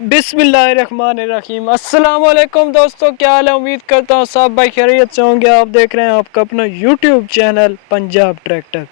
बिस्मिल्लाहिर्रहमानिर्रहीम। अस्सलाम वालेकुम दोस्तों, क्या हाल है? उम्मीद करता हूँ सब भाई खैरियत से होंगे। आप देख रहे हैं आपका अपना यूट्यूब चैनल पंजाब ट्रैक्टर।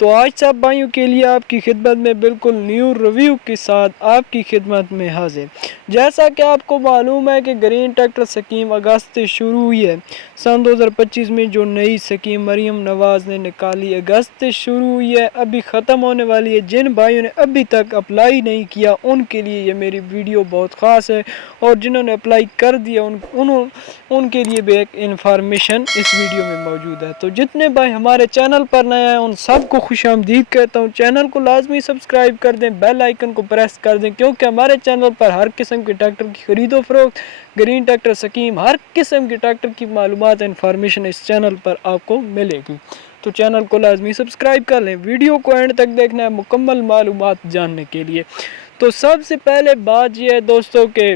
तो आज सब भाइयों के लिए आपकी खिदमत में बिल्कुल न्यू रिव्यू के साथ आपकी खिदमत में हाजिर। जैसा कि आपको मालूम है कि ग्रीन ट्रैक्टर स्कीम अगस्त से शुरू हुई है। सन 2025 में जो नई स्कीम मरीम नवाज़ ने निकाली अगस्त से शुरू हुई है, अभी ख़त्म होने वाली है। जिन भाइयों ने अभी तक अप्लाई नहीं किया उनके लिए ये मेरी वीडियो बहुत ख़ास है, और जिन्होंने अप्लाई कर दिया उनके लिए भी एक इन्फॉर्मेशन इस वीडियो में मौजूद है। तो जितने भाई हमारे चैनल पर नए हैं उन सबको खुशामदीद कहता हूँ। चैनल को लाजमी सब्सक्राइब कर दें, बेल आइकन को प्रेस कर दें, क्योंकि हमारे चैनल पर हर किस्म के ट्रैक्टर की खरीदो फरोख्त, ग्रीन ट्रैक्टर स्कीम, हर किस्म के ट्रैक्टर की मालूमात इन्फॉर्मेशन इस चैनल पर आपको मिलेगी। तो चैनल को लाजमी सब्सक्राइब कर लें। वीडियो को एंड तक देखना है मुकम्मल मालूमात जानने के लिए। तो सबसे पहले बात यह है दोस्तों के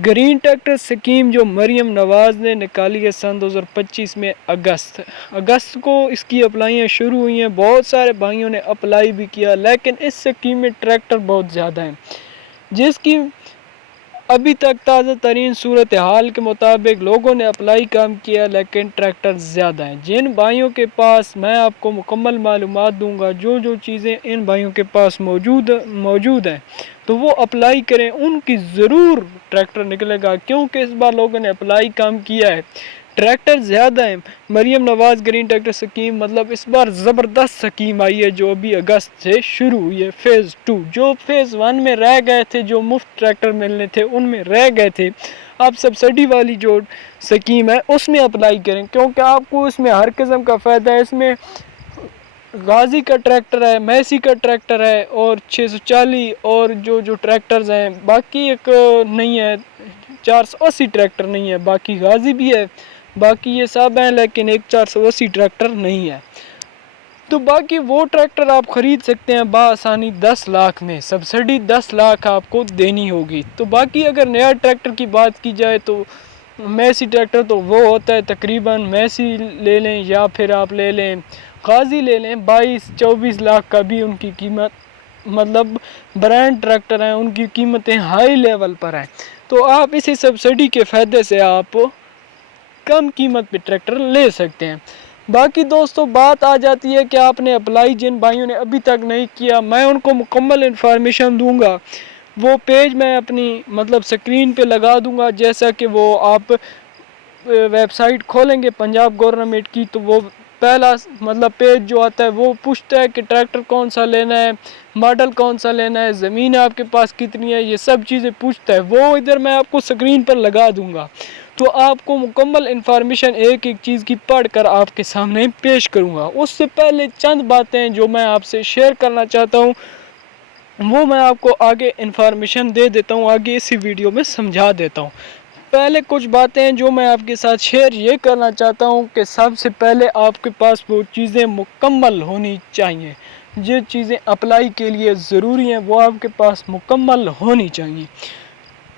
ग्रीन ट्रैक्टर स्कीम जो मरीम नवाज़ ने निकाली है सन 2025 में अगस्त को इसकी अप्लाइयाँ शुरू हुई हैं। बहुत सारे भाइयों ने अप्लाई भी किया, लेकिन इस स्कीम में ट्रैक्टर बहुत ज़्यादा हैं। जिसकी अभी तक ताज़ा तरीन सूरत हाल के मुताबिक लोगों ने अप्लाई कम किया, लेकिन ट्रैक्टर ज़्यादा हैं। जिन भाइयों के पास, मैं आपको मुकम्मल मालूमात दूंगा, जो चीज़ें इन भाइयों के पास मौजूद हैं तो वो अप्लाई करें, उनकी ज़रूर ट्रैक्टर निकलेगा। क्योंकि इस बार लोगों ने अप्लाई कम किया है, ट्रैक्टर ज़्यादा है। मरीम नवाज़ ग्रीन ट्रैक्टर स्कीम मतलब इस बार ज़बरदस्त स्कीम आई है जो अभी अगस्त से शुरू हुई है। फ़ेज़ 2 जो फ़ेज़ 1 में रह गए थे, जो मुफ्त ट्रैक्टर मिलने थे उनमें रह गए थे, अब सब्सिडी वाली जो स्कीम है उसमें अप्लाई करें, क्योंकि आपको इसमें हर किस्म का फ़ायदा है। इसमें गाजी का ट्रैक्टर है, मैसी का ट्रैक्टर है और 640 और जो ट्रैक्टर्स हैं बाकी एक नहीं है, 480 ट्रैक्टर नहीं है, बाकी गाजी भी है, बाकी ये सब हैं, लेकिन एक 480 ट्रैक्टर नहीं है। तो बाकी वो ट्रैक्टर आप ख़रीद सकते हैं बआसानी 10 लाख में। सब्सिडी 10 लाख आपको देनी होगी। तो बाकी अगर नया ट्रैक्टर की बात की जाए तो मैसी ट्रैक्टर तो वो होता है, तकरीबन मैसी ले लें या फिर आप ले लें गाजी ले लें, 22-24 लाख का भी उनकी कीमत, मतलब ब्रांड ट्रैक्टर हैं, उनकी कीमतें हाई लेवल पर हैं। तो आप इसी सब्सिडी के फ़ायदे से आप कम कीमत पे ट्रैक्टर ले सकते हैं। बाकी दोस्तों बात आ जाती है कि आपने अप्लाई जिन भाइयों ने अभी तक नहीं किया, मैं उनको मुकम्मल इन्फॉर्मेशन दूंगा। वो पेज मैं अपनी मतलब स्क्रीन पे लगा दूंगा। जैसा कि वो आप वेबसाइट खोलेंगे पंजाब गवर्नमेंट की, तो वो पहला मतलब पेज जो आता है वो पूछता है कि ट्रैक्टर कौन सा लेना है, मॉडल कौन सा लेना है, ज़मीन आपके पास कितनी है, ये सब चीज़ें पूछता है। वो इधर मैं आपको स्क्रीन पर लगा दूंगा। तो आपको मुकम्मल इन्फॉर्मेशन एक एक चीज़ की पढ़ कर आपके सामने पेश करूँगा। उससे पहले चंद बातें जो मैं आपसे शेयर करना चाहता हूँ वो मैं आपको आगे इन्फॉर्मेशन दे देता हूँ, आगे इसी वीडियो में समझा देता हूँ। पहले कुछ बातें जो मैं आपके साथ शेयर ये करना चाहता हूँ कि सबसे पहले आपके पास वो चीज़ें मुकम्मल होनी चाहिए। जो चीज़ें अप्लाई के लिए ज़रूरी हैं वो आपके पास मुकम्मल होनी चाहिए।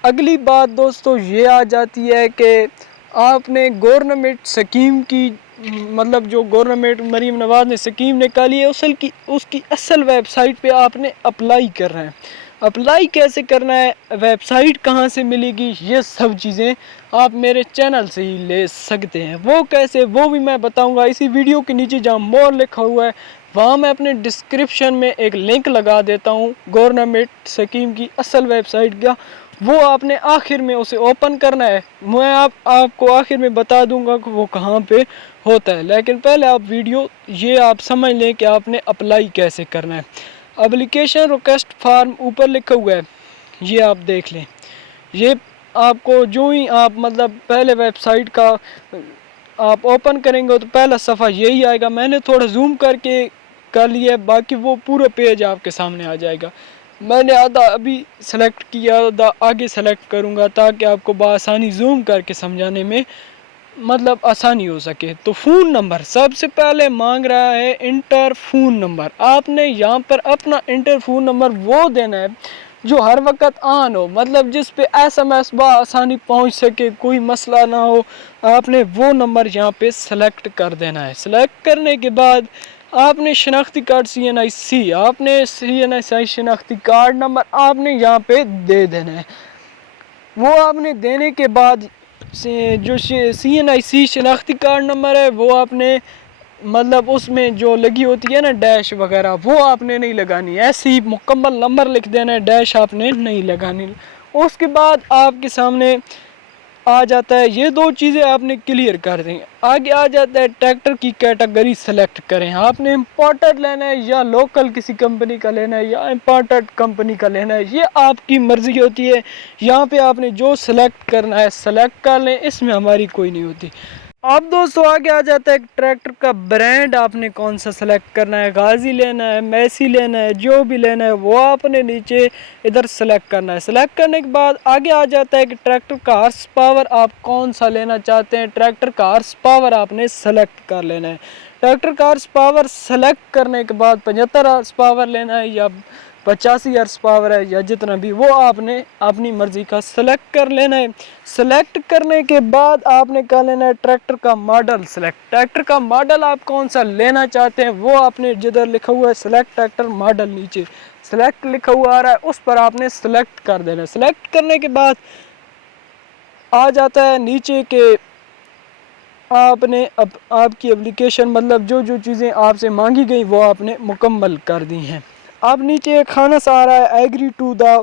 अगली बात दोस्तों ये आ जाती है कि आपने गवर्नमेंट स्कीम की मतलब जो गवर्नमेंट मरीम नवाज़ ने स्कीम निकाली है उसकी असल वेबसाइट पे आपने अप्लाई करना है। अप्लाई कैसे करना है, वेबसाइट कहाँ से मिलेगी, ये सब चीज़ें आप मेरे चैनल से ही ले सकते हैं। वो कैसे, वो भी मैं बताऊंगा इसी वीडियो के नीचे जहाँ मोर लिखा हुआ है वहाँ मैं अपने डिस्क्रिप्शन में एक लिंक लगा देता हूँ गवर्नमेंट स्कीम की असल वेबसाइट का। वो आपने आखिर में उसे ओपन करना है। मैं आपको आखिर में बता दूंगा कि वो कहाँ पे होता है, लेकिन पहले आप वीडियो ये आप समझ लें कि आपने अप्लाई कैसे करना है। एप्लीकेशन रिक्वेस्ट फॉर्म ऊपर लिखा हुआ है, ये आप देख लें। ये आपको जो ही आप मतलब पहले वेबसाइट का आप ओपन करेंगे तो पहला सफ़ा यही आएगा। मैंने थोड़ा जूम करके कर लिया, बाकी वो पूरा पेज आपके सामने आ जाएगा। मैंने आधा अभी सेलेक्ट किया, आधा आगे सेलेक्ट करूँगा ताकि आपको बआसानी जूम करके समझाने में मतलब आसानी हो सके। तो फ़ोन नंबर सबसे पहले मांग रहा है, इंटर फ़ोन नंबर। आपने यहाँ पर अपना इंटर फ़ोन नंबर वो देना है जो हर वक्त ऑन हो, मतलब जिस पे SMS बआसानी पहुँच सके, कोई मसला ना हो। आपने वो नंबर यहाँ पे सेलेक्ट कर देना है। सेलेक्ट करने के बाद آپ نے شناختی کارڈ CNIC، آپ نے CNIC شناختی کارڈ نمبر آپ نے یہاں پہ دے دینا ہے۔ وہ آپ نے دینے کے بعد جو CNIC شناختی کارڈ نمبر ہے وہ آپ نے مطلب اس میں جو لگی ہوتی ہے نا ڈیش وغیرہ، وہ آپ نے نہیں لگانی، ایسے ہی مکمل نمبر لکھ دینا ہے، ڈیش آپ نے نہیں لگانی۔ اس کے بعد آپ کے سامنے آ جاتا ہے، یہ دو چیزیں آپ نے کلیئر کر دیں۔ آگے آ جاتا ہے ٹریکٹر کی کیٹیگری سلیکٹ کریں، آپ نے امپورٹڈ لینا ہے یا لوکل کسی کمپنی کا لینا ہے یا امپورٹڈ کمپنی کا لینا ہے، یہ آپ کی مرضی ہوتی ہے۔ یہاں پہ آپ نے جو سلیکٹ کرنا ہے سلیکٹ کر لیں، اس میں ہماری کوئی نہیں ہوتی۔ اب دوستو آگے آ جاتا ہے ٹریکٹر کا برانڈ آپ نے کون سا سلیکٹ کرنا ہے، غازی لینا ہے، میسی لینا ہے، جو بھی لینا ہے وہ آپ نے نیچے ادھر سلیکٹ کرنا ہے۔ سلیکٹ کرنے کے بعد آگے آ جاتا ہے کہ ٹریکٹر کا ہارس پاور آپ کون سا لینا چاہتے ہیں، ٹریکٹر کا ہارس پاور آپ نے سلیکٹ کر لینا ہے۔ ٹریکٹر کا ہارس پاور سلیکٹ کرنے کے بعد 75 ہارس پاور لینا ہے یا 85 ہارس پاور ہے یا جتنا بھی، وہ آپ نے اپنی مرضی کا سلیکٹ کر لینا ہے۔ سلیکٹ کرنے کے بعد آپ نے کر لینا ہے ٹریکٹر کا ماڈل سلیکٹ۔ ٹریکٹر کا ماڈل آپ کون سا لینا چاہتے ہیں وہ آپ نے جدھر لکھا ہوا ہے سلیکٹ ٹریکٹر ماڈل، نیچے سلیکٹ لکھا ہوا آ رہا ہے، اس پر آپ نے سلیکٹ کر دینا ہے۔ سلیکٹ کرنے کے بعد آ جاتا ہے نیچے کہ آپ نے آپ کی اپلیکیشن مطلب جو چیزیں آپ سے مانگی گئی وہ آپ نے مکمل کر دی ہیں۔ اب نیچے کھانا سا آ رہا ہے agree to the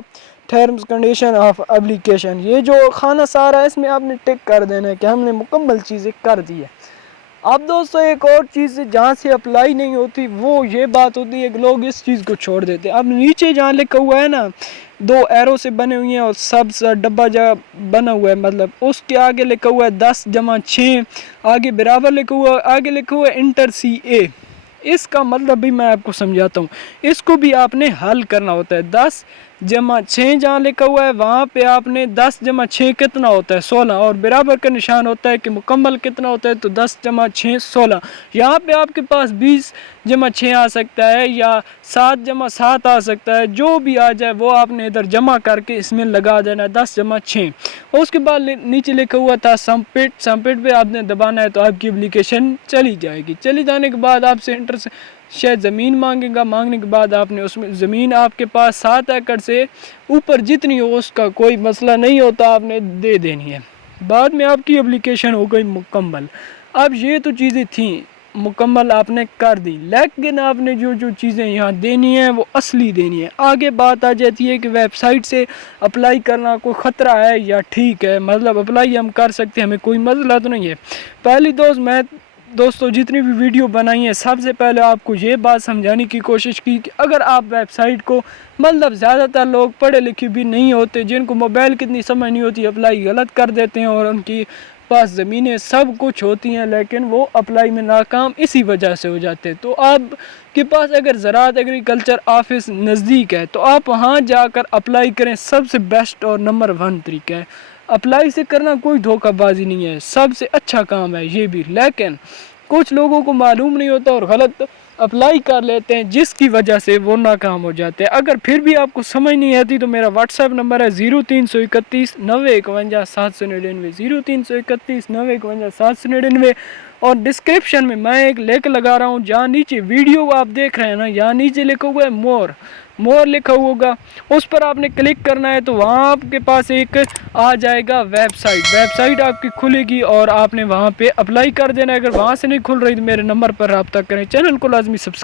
terms condition of application, یہ جو کھانا سا آ رہا ہے اس میں آپ نے ٹک کر دینا ہے کہ ہم نے مکمل چیزیں کر دی ہے۔ اب دوستو ایک اور چیز جہاں سے اپلائی نہیں ہوتی وہ یہ بات ہوتی ہے کہ لوگ اس چیز کو چھوڑ دیتے ہیں۔ اب نیچے جہاں لکھا ہوا ہے نا 2 ایرو سے بنے ہوئے ہیں اور سب سے ڈبہ جہاں بنا ہوا ہے، مطلب اس کے آگے لکھا ہوا ہے 10+6، آگے برابر لکھا ہوا ہے، آگے لکھا ہوا ہے انٹر CA۔ اس کا مطلب بھی میں آپ کو سمجھاتا ہوں، اس کو بھی آپ نے حل کرنا ہوتا ہے۔ 10+6 جہاں لکھا ہوا ہے وہاں پہ آپ نے 10+6 کتنا ہوتا ہے 16، اور برابر کا نشان ہوتا ہے کہ مکمل کتنا ہوتا ہے، تو 10+6 16۔ یہاں پہ آپ کے پاس 20+6 آ سکتا ہے یا 7+7 آ سکتا ہے، جو بھی آ جائے وہ آپ نے ادھر جمع کر کے اس میں لگا دینا ہے 10+6۔ اس کے بعد نیچے لکھا ہوا تھا سبمٹ پہ آپ نے دبانا ہے تو آپ کی اپلیکیشن چلی جائے گی۔ چلی جانے کے بعد آپ سے انٹر شاید زمین مانگے گا، مانگنے کے بعد آپ نے اس میں زمین آپ کے پاس 7 ایکڑ سے اوپر جتنی ہو اس کا کوئی مسئلہ نہیں ہوتا، آپ نے دے دینی ہے۔ بعد میں آپ کی اپلیکیشن ہو گئی مکمل۔ اب یہ تو چیزیں تھیں مکمل آپ نے کر دی، لیکن آپ نے جو چیزیں یہاں دینی ہیں وہ اصلی دینی ہے۔ آگے بات آ جاتی ہے کہ ویب سائٹ سے اپلائی کرنا کوئی خطرہ ہے یا ٹھیک ہے، مطلب اپلائی ہم کر سکتے ہیں، ہمیں کوئی مسئلہ تو نہیں ہے۔ پہلی دوستو جتنی بھی ویڈیو بنائی ہیں سب سے پہلے آپ کو یہ بات سمجھانے کی کوشش کی کہ اگر آپ ویب سائٹ کو مطلب زیادہ تر لوگ پڑھے لکھے بھی نہیں ہوتے، جن کو موبائل کتنی سمجھ نہیں ہوتی، اپلائی غلط کر دیتے ہیں اور ان کی پاس زمینیں سب کچھ ہوتی ہیں لیکن وہ اپلائی میں ناکام اسی وجہ سے ہو جاتے ہیں۔ تو آپ کے پاس اگر زراعت ایگریکلچر آفس نزدیک ہے تو آپ وہاں جا کر اپلائی کریں، سب سے بیسٹ اور نمبر 1 طریقہ ہے۔ اپلائی سے کرنا کوئی دھوکہ بازی نہیں ہے، سب سے اچھا کام ہے یہ بھی، لیکن کچھ لوگوں کو معلوم نہیں ہوتا اور غلط اپلائی کر لیتے ہیں جس کی وجہ سے وہ ناکام ہو جاتے ہیں۔ اگر پھر بھی آپ کو سمجھ نہیں آتی تو میرا واٹس ایپ نمبر ہے 0331 951 799، 0331 951 799، اور ڈسکرپشن میں ایک لنک لگا رہا ہوں جہاں نیچے ویڈیو آپ دیکھ رہے ہیں نا، یہاں نیچے لکھا ہوا ہے مور لکھا ہوگا، اس پر آپ نے کلک کرنا ہے تو وہاں آپ کے پاس ایک آ جائے گا ویب سائٹ آپ کی کھلے گی اور آپ نے وہاں پہ اپلائی کر دینا ہے۔ اگر وہاں سے نہیں کھل رہی تو میرے نمبر پر رابطہ کریں، چینل کو لازمی سبسکرائب